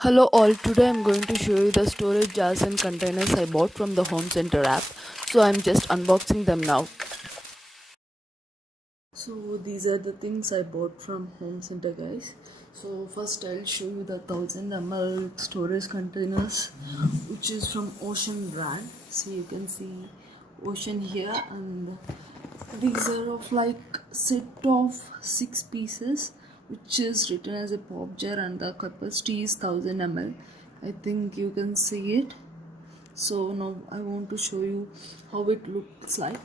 Hello all, today I'm going to show you the storage jars and containers I bought from the Home Center app. So I'm just unboxing them now. So these are the things I bought from Home Center, guys. So first I'll show you the 1000 ml storage containers, which is from Ocean brand. So you can see Ocean here, and these are of like set of 6 pieces, which is written as a pop jar, and the capacity is 1000 ml. I think you can see it. So now I want to show you how it looks like.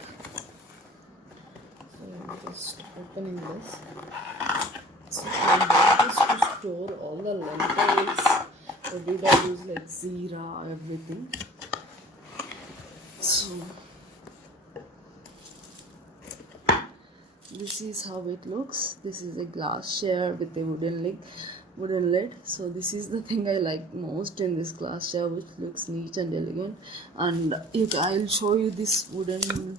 So I'm just opening this. So I bought this to store all the lentils. Or did I use like Zira, everything? So this is how it looks. This is a glass share with a wooden lid. So this is the thing I like most in this glass share, which looks neat and elegant. And I'll show you this wooden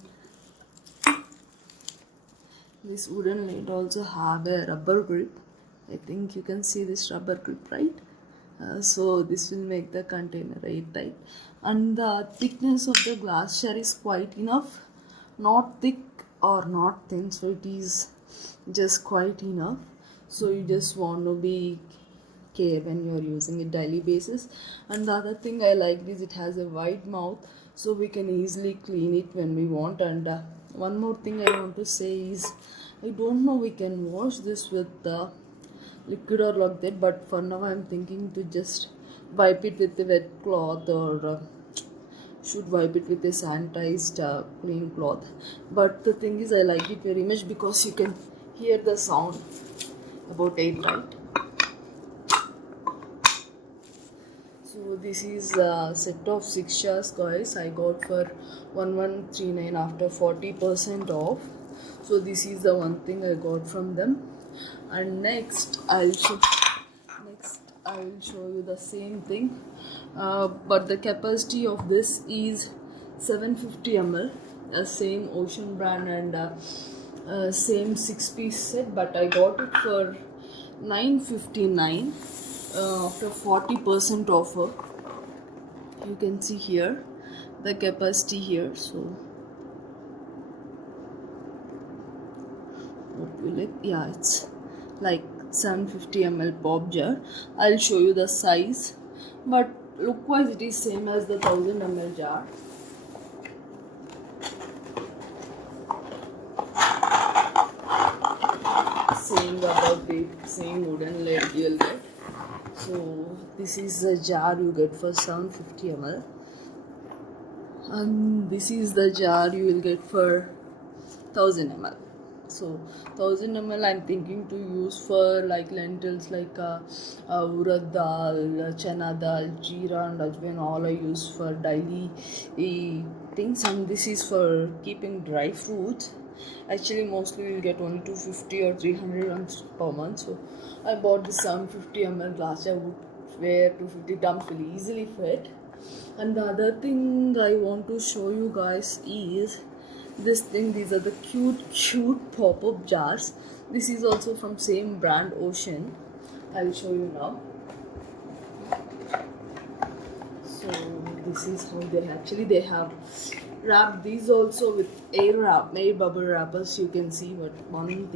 lid also have a rubber grip. I think you can see this rubber grip, right? So this will make the container airtight, and the thickness of the glass share is quite enough, not thick or not thin, so it is just quite enough. So you just want to be care when you are using it daily basis. And the other thing I like is it has a wide mouth, so we can easily clean it when we want. And one more thing I want to say is, I don't know we can wash this with liquid or like that, but for now I'm thinking to just wipe it with a wet cloth, or should wipe it with a sanitized clean cloth. But the thing is, I like it very much because you can hear the sound about air, right? So this is a set of 6 jars, guys. I got for 1139 after 40% off. So this is the one thing I got from them. And next I'll show you the same thing, but the capacity of this is 750 ml, same Ocean brand, and same 6 piece set, but I got it for 959 after 40% offer. You can see here the capacity here. So what will it, yeah, it's like 750 ml pop jar. I'll show you the size, but look wise it is same as the 1000 ml jar. Same rubber grip, same wooden lid you'll get. So this is the jar you get for 750 ml, and this is the jar you will get for 1000 ml. So 1000 ml I'm thinking to use for like lentils, like urad dal, chana dal, jeera and ajwain, all I use for daily things. And this is for keeping dry fruits. Actually mostly we'll get only 250 or 300 grams per month. So I bought this 750 ml glass jar, where 250 grams will easily fit. And the other thing I want to show you guys is this thing. These are the cute pop-up jars. This is also from same brand, Ocean. I'll show you now. So this is how they have wrapped these also with air bubble wrappers. You can see, but one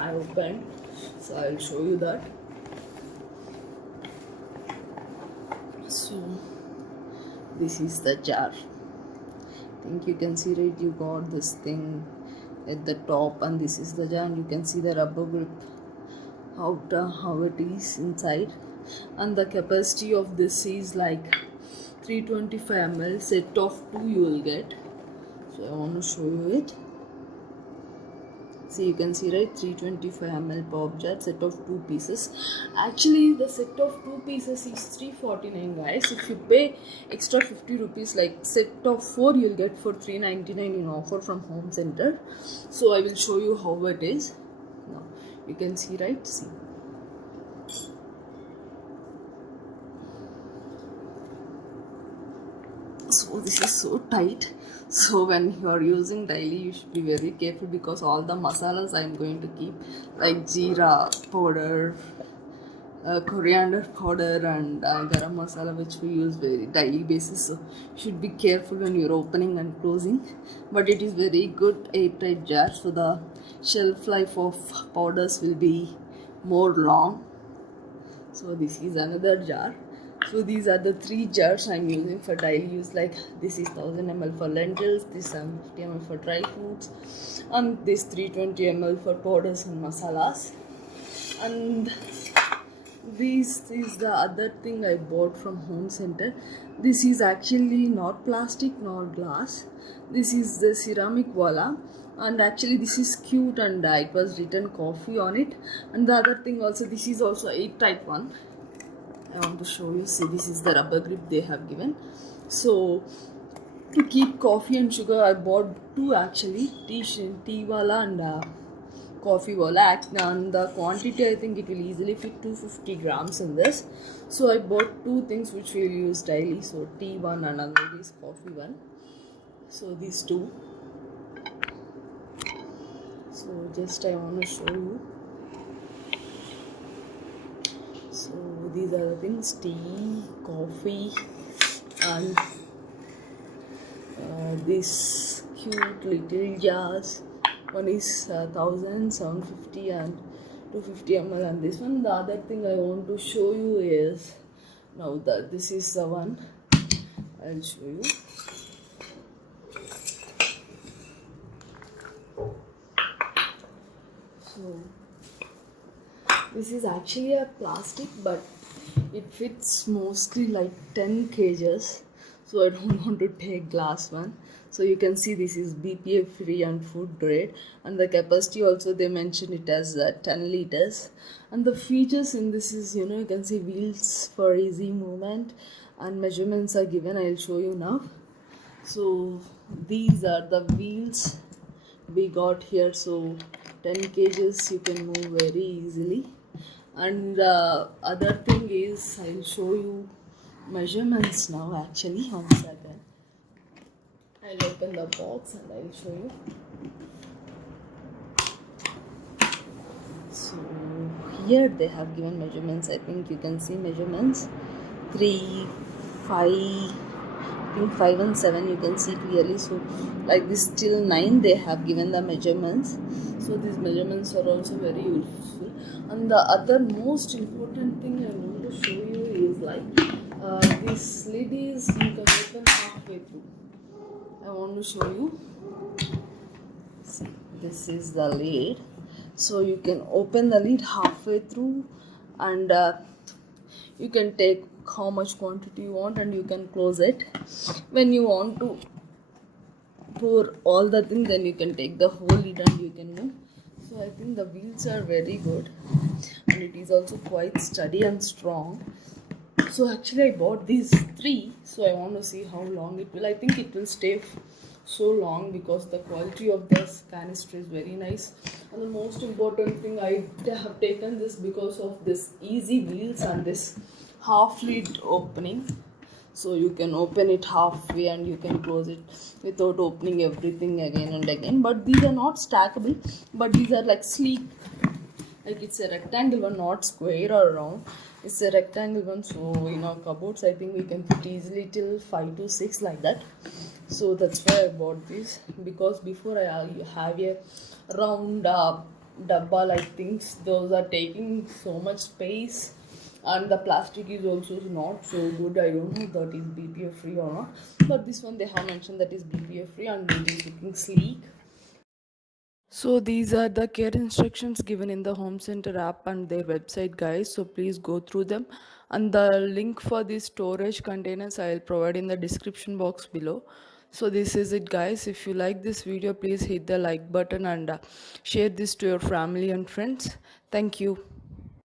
I opened, so I'll show you that. So this is the jar. I think you can see, right? You got this thing at the top, and this is the jar, and you can see the rubber grip, how it is inside. And the capacity of this is like 325 ml, set of 2 you will get. So I want to show you it. See, you can see, right? 325 ml pop jar, set of 2 pieces. Actually the set of 2 pieces is 349, guys. If you pay extra 50 rupees, like set of 4 you'll get for 399 in offer from Home Center. So I will show you how it is now. You can see, right? See, so this is so tight. So when you are using daily, you should be very careful, because all the masalas I am going to keep, like jeera powder, coriander powder and garam masala, which we use very daily basis. So should be careful when you're opening and closing. But it is very good airtight jar, so the shelf life of powders will be more long. So this is another jar. So these are the three jars I'm using for daily use. Like this is 1000 ml for lentils, this 750 ml for dry fruits, and this 320 ml for powders and masalas. And this is the other thing I bought from Home Center. This is actually not plastic nor glass. This is the ceramic wala, and actually this is cute, and it was written coffee on it. And the other thing also, this is also a type one. I want to show you. See, this is the rubber grip they have given. So to keep coffee and sugar, I bought two actually, tea wala and coffee wala, and the quantity I think it will easily fit 250 grams in this. So I bought two things which we will use daily. So tea one and another is coffee one. So these two. So just I want to show you. So these are the things: tea, coffee, and this cute little jars. One is 1750 and 250 ml, and this one. The other thing I want to show you is, now that this is the one, I'll show you. So this is actually a plastic, but it fits mostly like 10 kgs, so I don't want to take glass one. So you can see this is BPA free and food grade, and the capacity also they mention it as 10 liters. And the features in this is, you can see wheels for easy movement, and measurements are given. I'll show you now. So these are the wheels we got here. So 10 kgs you can move very easily. And the other thing is, I'll show you measurements now actually. 1 second. I'll open the box and I'll show you. So here they have given measurements. I think you can see measurements 3, 5, I think 5 and 7 you can see clearly. So like this till 9 they have given the measurements. So these measurements are also very useful. And the other most important thing I want to show you is like this lid is, you can open halfway through. I want to show you. See, this is the lid. So you can open the lid halfway through, and you can take how much quantity you want, and you can close it. When you want to pour all the thing, then you can take the whole lid and you can move. So I think the wheels are very good, and it is also quite sturdy and strong. So actually I bought these three, so I want to see how long it will. I think it will stay so long because the quality of this canister is very nice. And the most important thing, I have taken this because of this easy wheels and this half lid opening. So you can open it halfway and you can close it without opening everything again and again. But these are not stackable, but these are like sleek. Like it's a rectangle one, not square or round. It's a rectangle one, so in our cupboards I think we can fit easily till 5 to 6 like that. So that's why I bought this, because before I have a round dabba like things, those are taking so much space, and the plastic is also not so good. I don't know that is BPA free or not, but this one they have mentioned that is BPA free and it is looking sleek. So these are the care instructions given in the Home Center app and their website, guys. So please go through them. And the link for these storage containers I will provide in the description box below. So this is it, guys. If you like this video, please hit the like button and share this to your family and friends. Thank you.